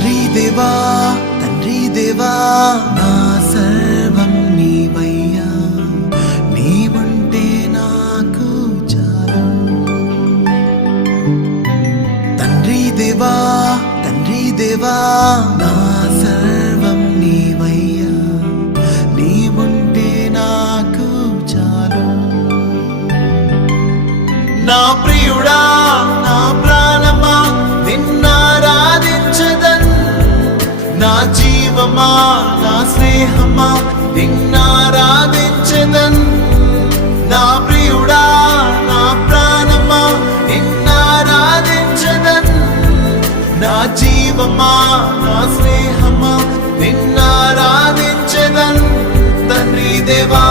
తండ్రి దేవా నా సర్వం నీవయ్యా, నీవుంటే నాకు చాలు. తండ్రి దేవా నా సర్వం నీవయ్యా, నీవుంటే నాకు చాలు. నా ప్రియుడా నా ప్రాణమా నిన్నారాధించదన్, నా జీవమా నా స్నేహమా నిన్నారాధించదన్. నా ప్రియుడా నా ప్రాణమా నిన్నారాధించదన్, నా జీవమా నా స్నేహమా నిన్నారాధించదన్. తండ్రి దేవా